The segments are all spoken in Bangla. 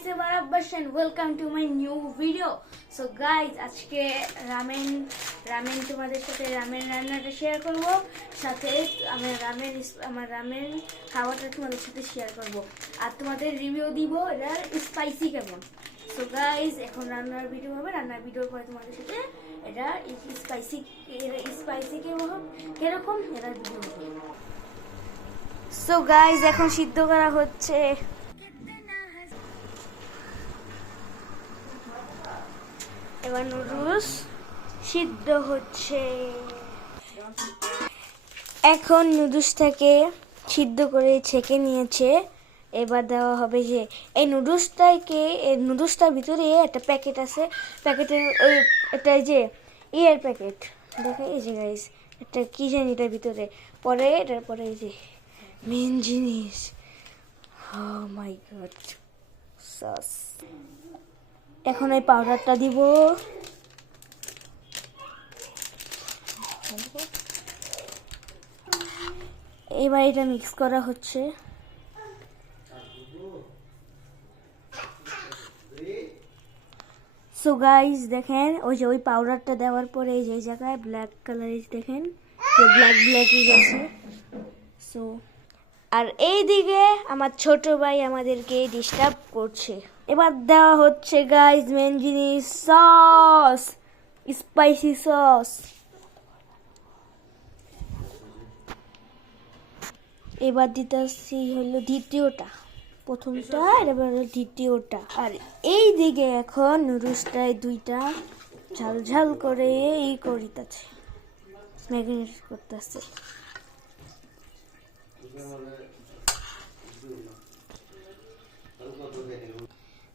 guys, Abbas and welcome to my new video. So guys, আজকে রামেন তোমাদের সাথে রামেন রান্নাটা শেয়ার করব, সাথে আমার রামেন খাওয়াটা তোমাদের সাথে শেয়ার করব আর তোমাদের রিভিউ দিব এটার স্পাইসি কেমন। সো গাইজ, এখন রান্নার ভিডিও হবে, রান্নার ভিডিওর পরে তোমাদের সাথে এটা স্পাইসি কিরকম এটার ভিডিও হবে। সো গাইজ, এখন সিদ্ধ করা হচ্ছে। এবার নুডলস সিদ্ধ হচ্ছে। এখন নুডলসটাকে সিদ্ধ করে ছেঁকে নিয়েছে। এবার দেওয়া হবে যে এই নুডলসটার ভিতরে একটা প্যাকেট আছে, প্যাকেটের ওই একটা যে ইয়ের প্যাকেট দেখো, এই যে গাইস একটা কি জানি এটার ভিতরে পরে, এটার পরে এই যে মেন জিনিস, ও মাই গড, সস। এখন এই পাউডারটা দিব। এবার এটা মিক্স করা হচ্ছে। সো গাইস দেখেন, ওই পাউডারটা দেওয়ার পরে এই যে জায়গায় ব্ল্যাক কালার দেখেন, যে ব্ল্যাকই গেছে। সো আর এইদিকে আমার ছোট ভাই আমাদেরকে ডিস্টার্ব করছে। এবার দেওয়া হচ্ছে গাইস মেন জিনিস, সস, স্পাইসি সস। এবার দিতেছি হলো দ্বিতীয়টা, প্রথমটা এবার হলো দ্বিতীয়টা। আর এই দিকে এখন নুডলসটায় দুইটা ঝাল করে এই করিতেছে, ম্যারিনেট করতেছে।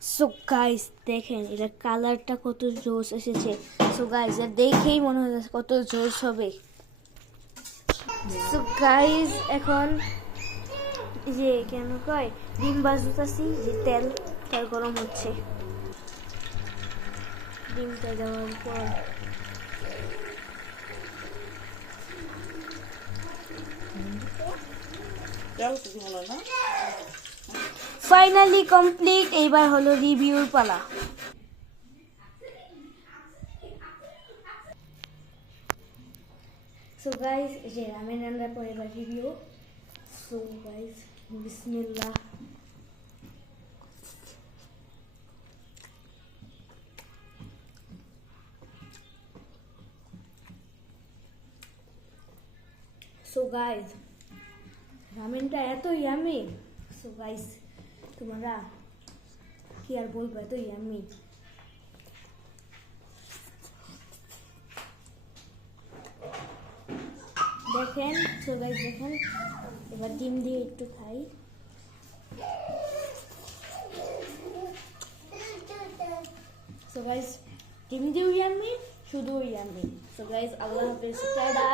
সো গাইস দেখেন এটা কালারটা কত জোস এসেছে। সো গাইস দেখেই মনে হচ্ছে কত জোস হবে। সো গাইস এখন যে কেন কয় ডিম ভাজতেছি, যে তেল গরম হচ্ছে। ডিমটা দেওয়ার পর ফাইনালি কমপ্লিট। এইবার হলো রিভিউর পালা। সো গাইস এই যে রামেন রান্নার পর এবার রিভিউ। সো গাইস বিসমিল্লাহ। সো গাইস রামেনটা এত ইয়ামি। সো গাইস তোমরা কি আর বলবো, এত ইয়ামি। দেখেন, সো গাইস দেখেন, এবার ডিম দিয়ে একটু খাই। সো গাইস ডিম দিয়েও ইয়ামি, শুধু ইয়ামি। সো গাইস আল্লাহ হাফেজ, টাটা।